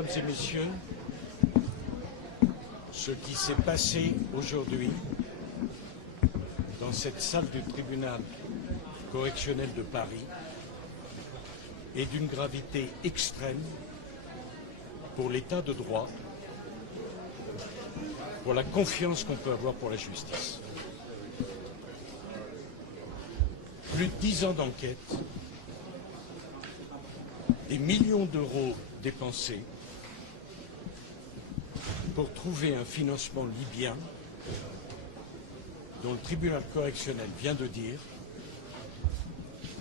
Mesdames et messieurs, ce qui s'est passé aujourd'hui dans cette salle du tribunal correctionnel de Paris est d'une gravité extrême pour l'état de droit, pour la confiance qu'on peut avoir pour la justice. Plus de 10 ans d'enquête, des millions d'euros dépensés pour trouver un financement libyen dont le tribunal correctionnel vient de dire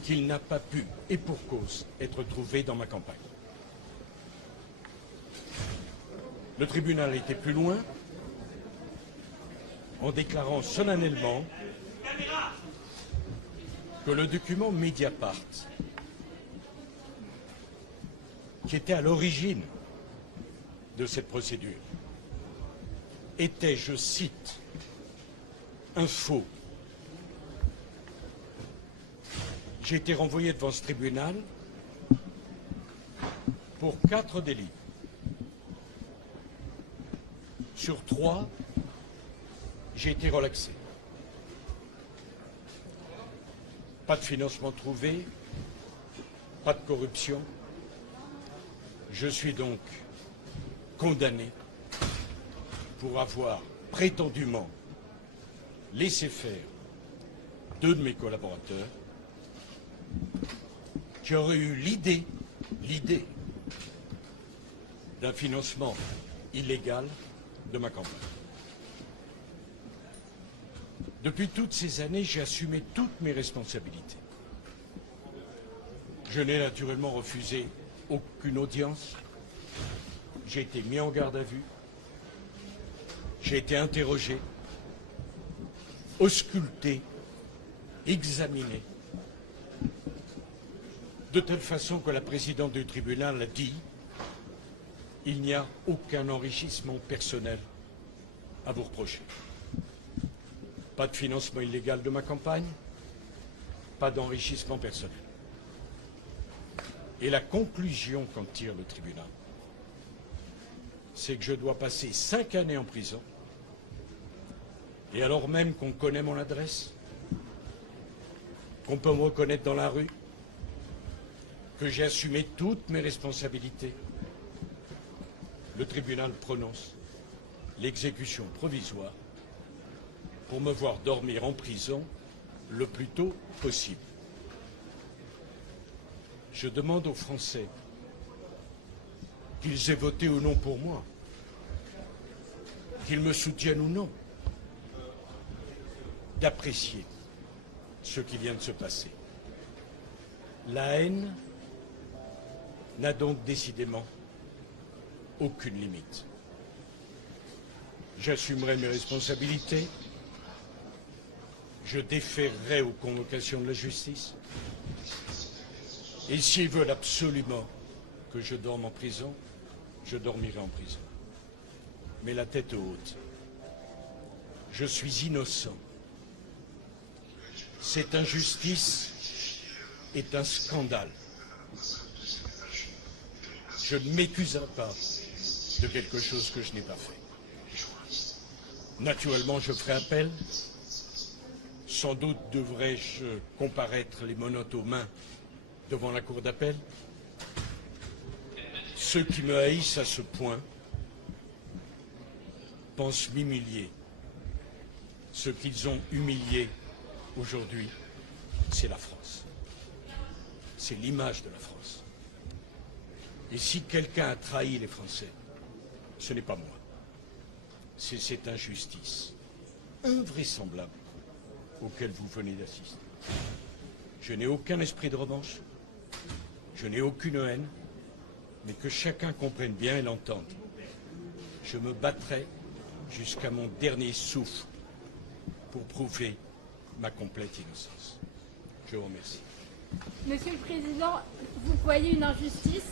qu'il n'a pas pu, et pour cause, être trouvé dans ma campagne. Le tribunal a été plus loin en déclarant solennellement que le document Mediapart, qui était à l'origine de cette procédure, était, je cite, un faux. J'ai été renvoyé devant ce tribunal pour 4 délits. Sur 3, j'ai été relaxé. Pas de financement trouvé, pas de corruption. Je suis donc condamné pour avoir prétendument laissé faire 2 de mes collaborateurs qui auraient eu l'idée d'un financement illégal de ma campagne. Depuis toutes ces années, j'ai assumé toutes mes responsabilités. Je n'ai naturellement refusé aucune audience. J'ai été mis en garde à vue. J'ai été interrogé, ausculté, examiné, de telle façon que la présidente du tribunal a dit « Il n'y a aucun enrichissement personnel à vous reprocher. Pas de financement illégal de ma campagne, pas d'enrichissement personnel. » Et la conclusion qu'en tire le tribunal, c'est que je dois passer 5 années en prison, et alors même qu'on connaît mon adresse, qu'on peut me reconnaître dans la rue, que j'ai assumé toutes mes responsabilités, le tribunal prononce l'exécution provisoire pour me voir dormir en prison le plus tôt possible. Je demande aux Français qu'ils aient voté ou non pour moi, qu'ils me soutiennent ou non, d'apprécier ce qui vient de se passer. La haine n'a donc décidément aucune limite. J'assumerai mes responsabilités, je déférerai aux convocations de la justice, et s'ils veulent absolument que je dorme en prison, je dormirai en prison. Mais la tête haute. Je suis innocent. Cette injustice est un scandale. Je ne m'accuserai pas de quelque chose que je n'ai pas fait. Naturellement, je ferai appel. Sans doute devrais-je comparaître les menottes aux mains devant la cour d'appel. Ceux qui me haïssent à ce point pensent m'humilier. Ce qu'ils ont humilié aujourd'hui, c'est la France. C'est l'image de la France. Et si quelqu'un a trahi les Français, ce n'est pas moi. C'est cette injustice invraisemblable auquel vous venez d'assister. Je n'ai aucun esprit de revanche, je n'ai aucune haine, mais que chacun comprenne bien et l'entende. Je me battrai jusqu'à mon dernier souffle pour prouver ma complète innocence. Je vous remercie. Monsieur le Président, vous voyez une injustice.